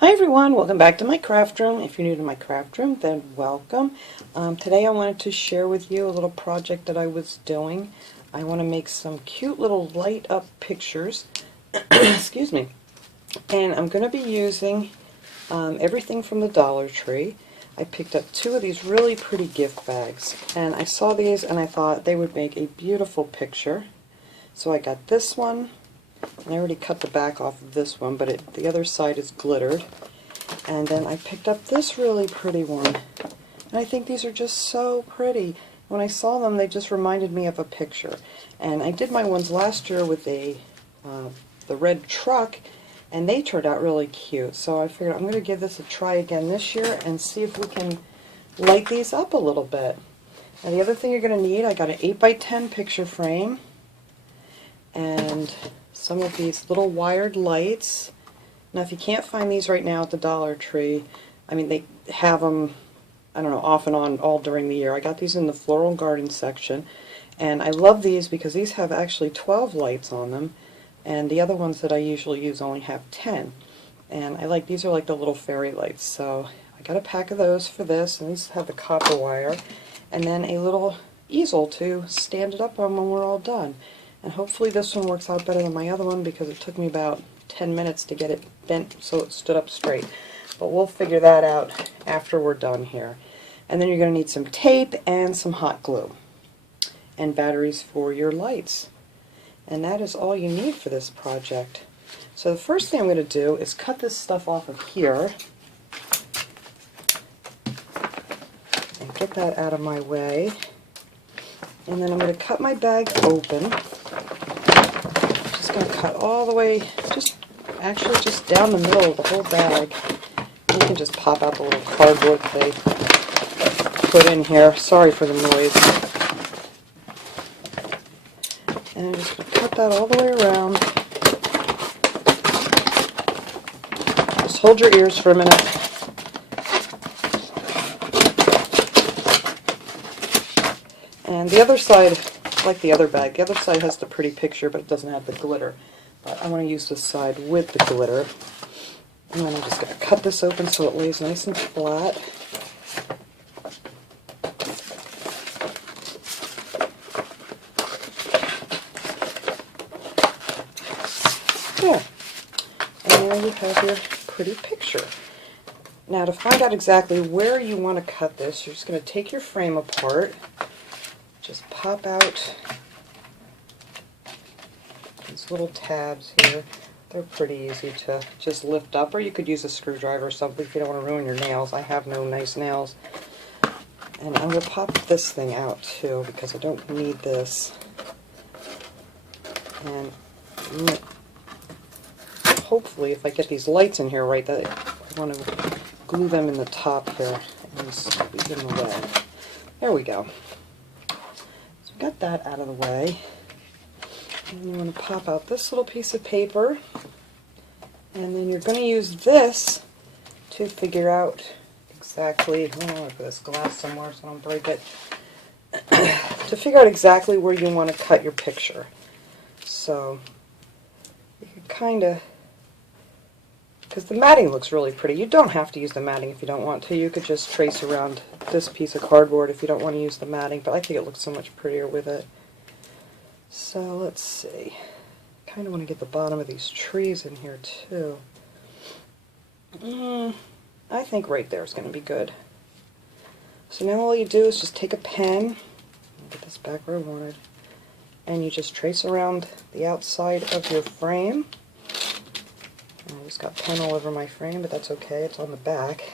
Hi everyone, welcome back to my craft room. If you're new to my craft room, then welcome. Today I wanted to share with you a little project that I was doing. I want to make some cute little light up pictures. Excuse me. And I'm going to be using everything from the Dollar Tree. I picked up two of these really pretty gift bags, and I saw these and I thought they would make a beautiful picture. So I got this one. I already cut the back off of this one, but the other side is glittered. And then I picked up this really pretty one. And I think these are just so pretty. When I saw them, they just reminded me of a picture. And I did my ones last year with the red truck, and they turned out really cute. So I figured I'm going to give this a try again this year and see if we can light these up a little bit. Now the other thing you're going to need, I got an 8x10 picture frame, and some of these little wired lights. Now if you can't find these right now at the Dollar Tree, I mean they have them, I don't know, off and on all during the year. I got these in the floral garden section, and I love these because these have actually 12 lights on them, and the other ones that I usually use only have 10. And I like, these are like the little fairy lights, so I got a pack of those for this, and these have the copper wire, and then a little easel to stand it up on when we're all done. And hopefully this one works out better than my other one because it took me about 10 minutes to get it bent so it stood up straight. But we'll figure that out after we're done here. And then you're going to need some tape and some hot glue and batteries for your lights. And that is all you need for this project. So the first thing I'm going to do is cut this stuff off of here and get that out of my way. And then I'm going to cut my bag open. Going to cut all the way, actually just down the middle of the whole bag. You can just pop out the little cardboard they put in here. Sorry for the noise. And I'm just going to cut that all the way around. Just hold your ears for a minute. And the other side, like the other bag, the other side has the pretty picture, but it doesn't have the glitter. But I want to use this side with the glitter. And then I'm just going to cut this open so it lays nice and flat. There. And there you have your pretty picture. Now to find out exactly where you want to cut this, you're just going to take your frame apart. Just pop out these little tabs here. They're pretty easy to just lift up, or you could use a screwdriver or something if you don't want to ruin your nails. I have no nice nails. And I'm going to pop this thing out too because I don't need this. And hopefully if I get these lights in here right, that I want to glue them in the top here and squeeze them away. There we go. Got that out of the way, and you want to pop out this little piece of paper, and then you're going to use this to figure out exactly, oh, I'll put this glass somewhere so I don't break it, to figure out exactly where you want to cut your picture. So you can kind of, because the matting looks really pretty. You don't have to use the matting if you don't want to. You could just trace around this piece of cardboard if you don't want to use the matting, but I think it looks so much prettier with it. So let's see. Kind of want to get the bottom of these trees in here too. I think right there is going to be good. So now all you do is just take a pen, get this back where I wanted, and you just trace around the outside of your frame. I just got pen all over my frame, but that's okay, it's on the back.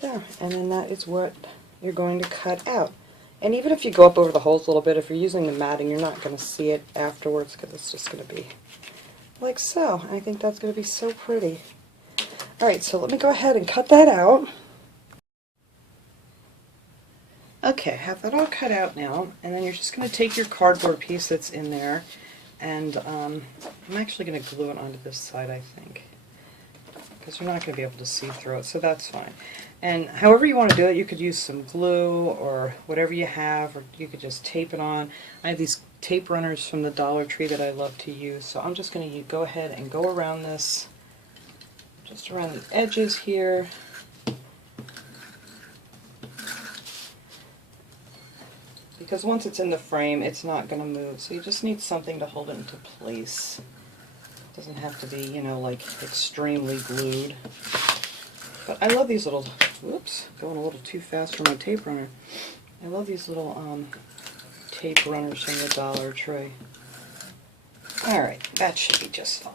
There, and then that is what you're going to cut out. And even if you go up over the holes a little bit, if you're using the matting, you're not going to see it afterwards because it's just going to be like so. I think that's going to be so pretty. Alright, so let me go ahead and cut that out. Okay, I have that all cut out now, and then you're just going to take your cardboard piece that's in there, And I'm actually going to glue it onto this side, I think, because we're not going to be able to see through it, so that's fine. And however you want to do it, you could use some glue or whatever you have, or you could just tape it on. I have these tape runners from the Dollar Tree that I love to use, so I'm just going to go ahead and go around this, just around the edges here. Because once it's in the frame, it's not going to move, so you just need something to hold it into place. It doesn't have to be, you know, like extremely glued. But I love these little, whoops, going a little too fast for my tape runner. I love these little tape runners from the Dollar Tree. Alright, that should be just fine.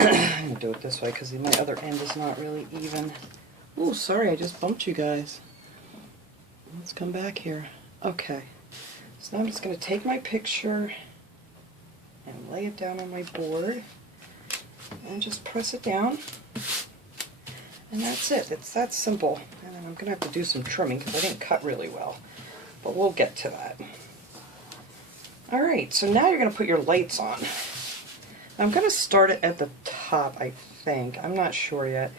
I'm going to do it this way because my other end is not really even. Oh, sorry, I just bumped you guys. Let's come back here. Okay, so now I'm just going to take my picture and lay it down on my board and just press it down. And that's it. It's that simple. And I'm going to have to do some trimming because I didn't cut really well. But we'll get to that. Alright, so now you're going to put your lights on. I'm going to start it at the top, I think. I'm not sure yet.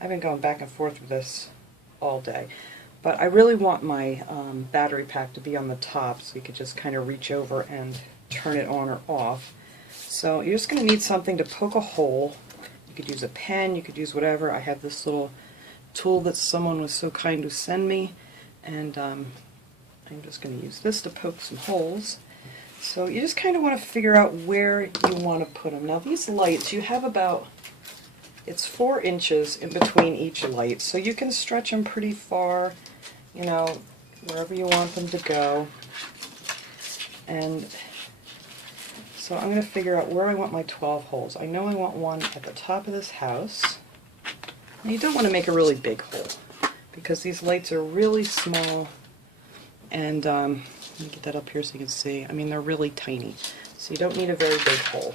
I've been going back and forth with this all day. But I really want my battery pack to be on the top so you could just kind of reach over and turn it on or off. So you're just going to need something to poke a hole. You could use a pen, you could use whatever. I have this little tool that someone was so kind to send me, and I'm just going to use this to poke some holes. So you just kind of want to figure out where you want to put them. Now these lights, you have about, it's 4 inches in between each light, so you can stretch them pretty far, you know, wherever you want them to go. And so I'm going to figure out where I want my 12 holes. I know I want one at the top of this house. And you don't want to make a really big hole because these lights are really small, and let me get that up here so you can see. I mean, they're really tiny, so you don't need a very big hole.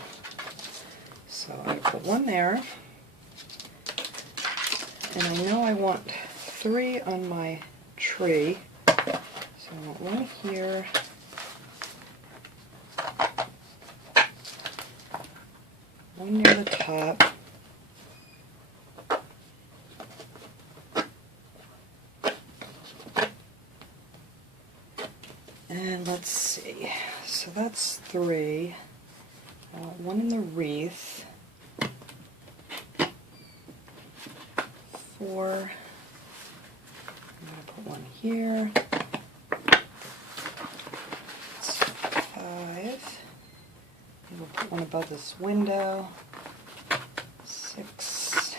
So I'm going to put one there, and I know I want 3 on my tree, so I want one here, one near the top, and let's see, so that's 3, one in the wreath, 4, I'm going to put one here, that's 5, and we'll put one above this window, 6,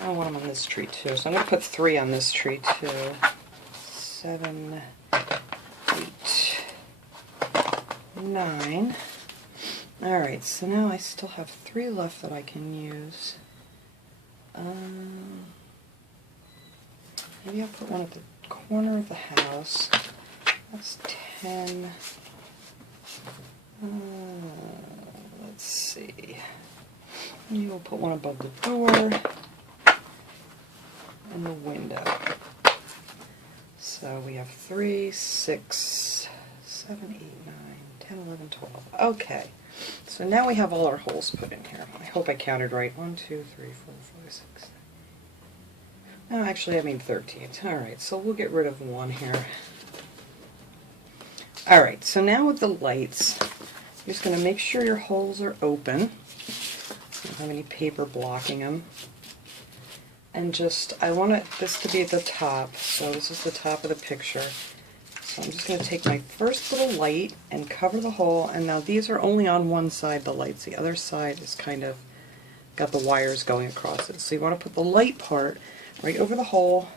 I want them on this tree too, so I'm going to put 3 on this tree too, 7, 8, 9. Alright, so now I still have 3 left that I can use. Maybe I'll put one at the corner of the house. That's 10. Let's see. Maybe we'll put one above the door and the window. So we have 3, 6, 7, 8, 9, 10, 11, 12. Okay. So now we have all our holes put in here. I hope I counted right. 1, 2, 3, 4, 5, 6, 7. No, actually I mean 13. Alright, so we'll get rid of one here. Alright, so now with the lights, you're just going to make sure your holes are open. You don't have any paper blocking them. And just, I want this to be at the top, so this is the top of the picture. So I'm just going to take my first little light and cover the hole, and now these are only on one side, the lights. The other side is kind of got the wires going across it. So you want to put the light part right over the hole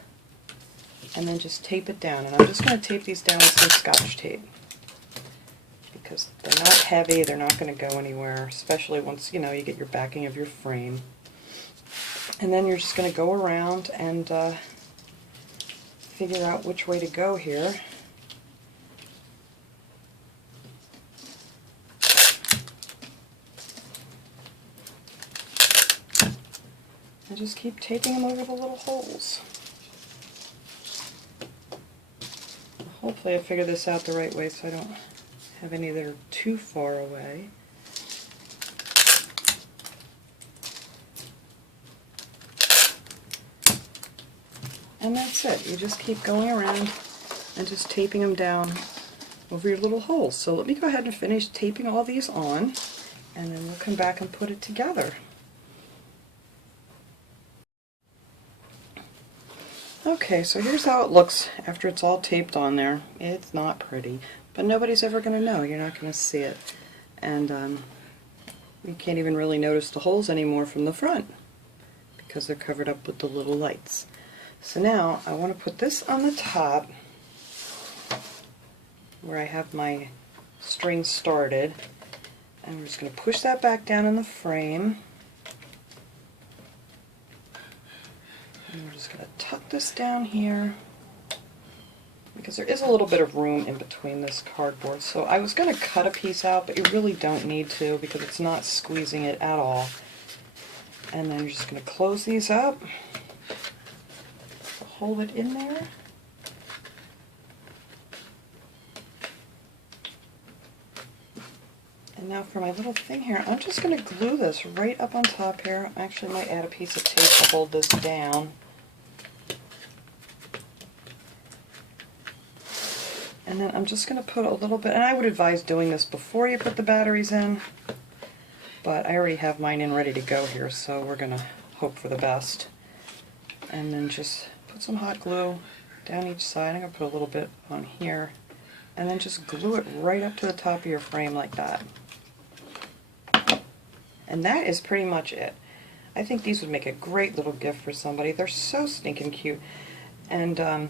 and then just tape it down. And I'm just going to tape these down with some Scotch tape because they're not heavy, they're not going to go anywhere, especially once, you know, you get your backing of your frame. And then you're just going to go around and figure out which way to go here. And just keep taping them over the little holes. Hopefully I figure this out the right way so I don't have any that are too far away. And that's it. You just keep going around and just taping them down over your little holes. So let me go ahead and finish taping all these on, and then we'll come back and put it together. Okay, so here's how it looks after it's all taped on there. It's not pretty, but nobody's ever going to know. You're not going to see it. And you can't even really notice the holes anymore from the front because they're covered up with the little lights. So now I want to put this on the top where I have my string started, and we're just going to push that back down in the frame. And we're just going to tuck this down here because there is a little bit of room in between this cardboard. So I was going to cut a piece out, but you really don't need to because it's not squeezing it at all. And then you're just going to close these up, hold it in there. And now for my little thing here, I'm just going to glue this right up on top here. I actually might add a piece of tape to hold this down. And then I'm just going to put a little bit, and I would advise doing this before you put the batteries in, but I already have mine in ready to go here, so we're going to hope for the best. And then just put some hot glue down each side. I'm going to put a little bit on here, and then just glue it right up to the top of your frame like that. And that is pretty much it. I think these would make a great little gift for somebody. They're so stinking cute. And I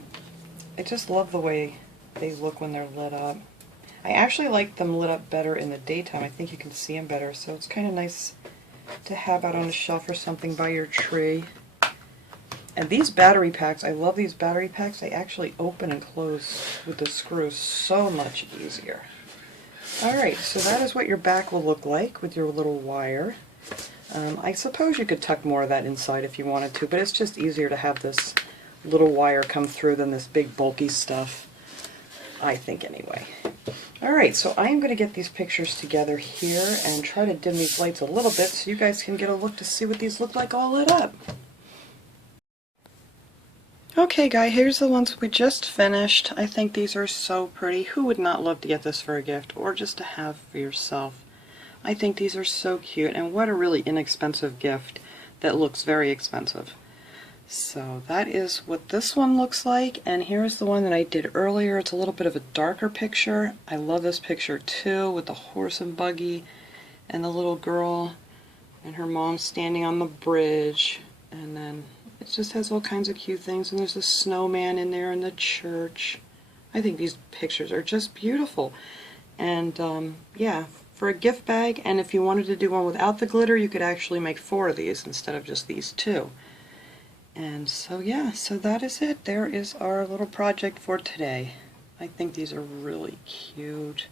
just love the way they look when they're lit up. I actually like them lit up better in the daytime. I think you can see them better. So it's kind of nice to have out on a shelf or something by your tree. And these battery packs, I love these battery packs. They actually open and close with the screws so much easier. Alright, so that is what your back will look like with your little wire. I suppose you could tuck more of that inside if you wanted to, but it's just easier to have this little wire come through than this big bulky stuff, I think anyway. Alright, so I'm going to get these pictures together here and try to dim these lights a little bit so you guys can get a look to see what these look like all lit up. Okay guys, here's the ones we just finished. I think these are so pretty. Who would not love to get this for a gift or just to have for yourself? I think these are so cute, and what a really inexpensive gift that looks very expensive. So that is what this one looks like, and here's the one that I did earlier. It's a little bit of a darker picture. I love this picture too, with the horse and buggy and the little girl and her mom standing on the bridge, and then it just has all kinds of cute things, and there's a snowman in there in the church. I think these pictures are just beautiful. And yeah, for a gift bag, and if you wanted to do one without the glitter, you could actually make 4 of these instead of just these 2. And so yeah, so that is it. There is our little project for today. I think these are really cute.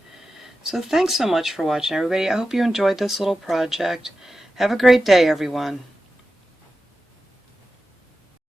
So thanks so much for watching, everybody. I hope you enjoyed this little project. Have a great day, everyone.